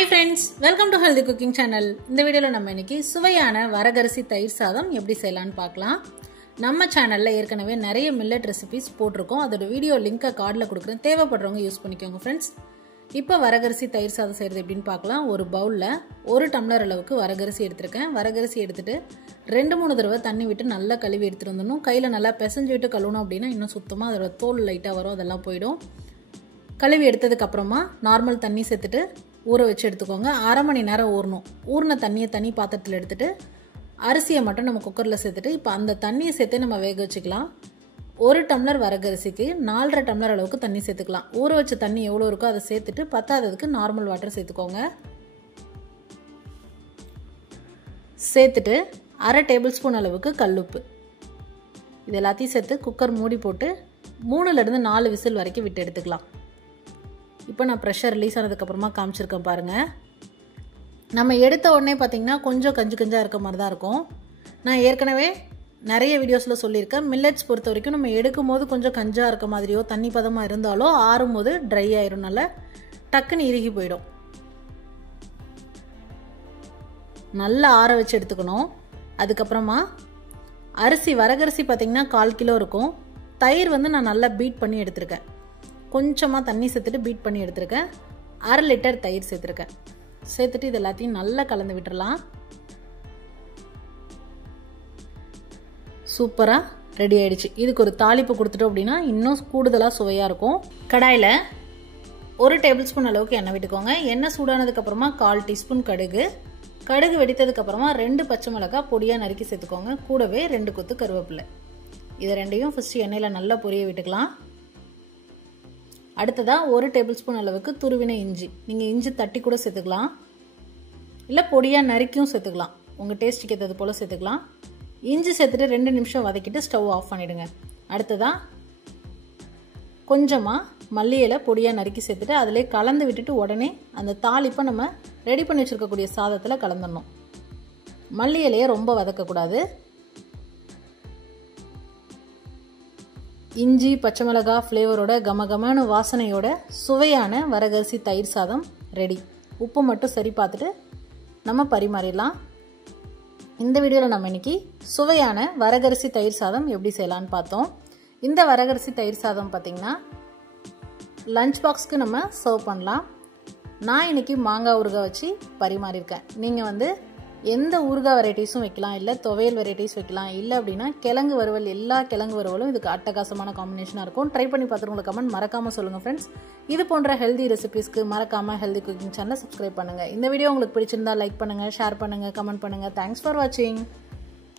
Hi friends, welcome to Healthy Cooking Channel. இந்த வீடியோல நம்ம இன்னைக்கு சுவையான வரகரிசி தயிர் சாதம் எப்படி செய்யலாம்னு பார்க்கலாம். நம்ம சேனல்ல ஏற்கனவே நிறைய மில்லட் ரெசிபீஸ் போட்டுருக்கோம். அதோட வீடியோ லிங்கை கார்ட்ல கொடுக்குறேன். தேவைப்படுறவங்க யூஸ் பண்ணிக்கோங்க फ्रेंड्स. இப்போ வரகரிசி தயிர் சாதம் செய்யறது எப்படின்னு பார்க்கலாம். ஒரு பவுல்ல 1 டம்ளர் அளவுக்கு வரகரிசி எடுத்துர்க்கேன். வரகரிசி எடுத்துட்டு 2-3 தடவை தண்ணி விட்டு நல்லா கழுவி எடுத்துட்டு வந்துடணும். கையில நல்லா பிசைஞ்சு விட்டு கழுவணும் அப்படினா இன்னும் சுத்தமா அதோட தோல் லைட்டா வரும், அதெல்லாம் போய்டும். கழுவி எடுத்ததுக்கு அப்புறமா நார்மல் தண்ணி சேர்த்துட்டு ஊற வச்சு எடுத்துக்கோங்க. அரை மணி நேரம் ஊறணும். ஊறின தண்ணியை தனி பாத்திரத்தில் எடுத்துட்டு அரிசியை மட்டும் நம்ம குக்கரில் சேர்த்துட்டு இப்போ அந்த தண்ணியை சேர்த்து நம்ம வேக வச்சுக்கலாம். 1 டம்ளர் வரகரிசிக்கு 4.5 டம்ளர் அளவுக்கு தண்ணி சேர்த்துக்கலாம். ஊற வச்ச தண்ணி எவ்வளோ இருக்கோ அதை சேர்த்துட்டு பத்தாததுக்கு நார்மல் வாட்டர் சேர்த்துக்கோங்க. சேர்த்துட்டு அரை டேபிள் ஸ்பூன் அளவுக்கு கல்லுப்பு இது எல்லாத்தையும் சேர்த்து குக்கர் மூடி போட்டு 3லேருந்து 4 விசில் வரைக்கும் விட்டு எடுத்துக்கலாம். இப்போ நான் ப்ரெஷர் ரிலீஸ் ஆனதுக்கப்புறமா காமிச்சிருக்கேன் பாருங்கள். நம்ம எடுத்த உடனே பார்த்திங்கன்னா கொஞ்சம் கஞ்சாக இருக்க மாதிரி தான் இருக்கும். நான் ஏற்கனவே நிறைய வீடியோஸில் சொல்லியிருக்கேன், மில்லட்ஸ் பொறுத்த வரைக்கும் நம்ம எடுக்கும் போது கொஞ்சம் கஞ்சாக இருக்க மாதிரியோ தண்ணி பதமாக இருந்தாலோ ஆறும் போது ட்ரை ஆயிரும், நல்லா டக்குன்னு இறுகி போயிடும். நல்லா ஆற வச்சு எடுத்துக்கணும். அதுக்கப்புறமா அரிசி வரகரிசி பார்த்திங்கன்னா 1/4 கிலோ இருக்கும். தயிர் நான் நல்லா பீட் பண்ணி எடுத்திருக்கேன். கொஞ்சமாக தண்ணி சேர்த்துட்டு பீட் பண்ணி எடுத்துருக்கேன். 1/2 லிட்டர் தயிர் சேர்த்துருக்கேன். சேர்த்துட்டு இது எல்லாத்தையும் நல்லா கலந்து விட்டுறலாம். சூப்பராக ரெடி ஆயிடுச்சு. இதுக்கு ஒரு தாளிப்பு கொடுத்துட்டோம் அப்படின்னா இன்னும் கூடுதலாக சுவையாக இருக்கும். கடாயில் 1 டேபிள் ஸ்பூன் அளவுக்கு எண்ணெய் விட்டுக்கோங்க. எண்ணெய் சூடானதுக்கப்புறமா 1/4 டீஸ்பூன் கடுகு வெடித்ததுக்கப்புறமா 2 பச்சை மிளகாய் பொடியாக நறுக்கி சேர்த்துக்கோங்க. கூடவே 2 கொத்து கருவேப்பிலை. இதை ரெண்டையும் ஃபஸ்ட்டு எண்ணெயில் நல்லா பொரிய விட்டுக்கலாம். அடுத்ததாக 1 டேபிள் ஸ்பூன் அளவுக்கு துருவின இஞ்சி, நீங்கள் இஞ்சி தட்டி கூட சேர்த்துக்கலாம், இல்லை பொடியாக நறுக்கியும் சேர்த்துக்கலாம். உங்கள் டேஸ்ட்டுக்கு ஏற்றது போல் சேர்த்துக்கலாம். இஞ்சி சேர்த்துட்டு 2 நிமிஷம் வதக்கிட்டு ஸ்டவ் ஆஃப் பண்ணிவிடுங்க. அடுத்ததாக கொஞ்சமாக மல்லி இலை பொடியாக நறுக்கி சேர்த்துட்டு அதிலே கலந்து விட்டுட்டு உடனே அந்த தாளிப்பை நம்ம ரெடி பண்ணி வச்சுருக்கக்கூடிய சாதத்தில் கலந்துடணும். மல்லி இலையை ரொம்ப வதக்கக்கூடாது. இஞ்சி பச்சை மிளகாய் ஃப்ளேவரோட கமகமான வாசனையோட சுவையான வரகரிசி தயிர் சாதம் ரெடி. உப்பு மட்டும் சரி பார்த்துட்டு நம்ம பரிமாறிடலாம். இந்த வீடியோவில் நம்ம இன்னைக்கு சுவையான வரகரிசி தயிர் சாதம் எப்படி செய்யலான்னு பார்த்தோம். இந்த வரகரிசி தயிர் சாதம் பார்த்திங்கன்னா லஞ்ச் பாக்ஸ்க்கு நம்ம சர்வ் பண்ணலாம். நான் இன்னைக்கு மாங்காய் ஊறுகாய் வச்சு பரிமாறியிருக்கேன். நீங்கள் எந்த ஊறுகாய் வெரைட்டிஸும் வைக்கலாம், இல்லை துவையல் வெரைட்டிஸ் வைக்கலாம், இல்லை அப்படின்னா கிழங்கு வறுவல், எல்லா கிழங்கு வறுவலும் இதுக்கு அட்டகாசமான காம்பினேஷனாக இருக்கும். ட்ரை பண்ணி பார்த்துட்டு உங்களுக்கு கமெண்ட் மறக்காமல் சொல்லுங்கள் ஃப்ரெண்ட்ஸ். இது போன்ற ஹெல்தி ரெசிபீஸ்க்கு மறக்காமல் ஹெல்தி குக்கிங் சேனலை சப்ஸ்கிரைப் பண்ணுங்கள். இந்த வீடியோ உங்களுக்கு பிடிச்சிருந்தா லைக் பண்ணுங்கள், ஷேர் பண்ணுங்கள், கமெண்ட் பண்ணுங்கள். தேங்க்ஸ் ஃபார் வாட்சிங்.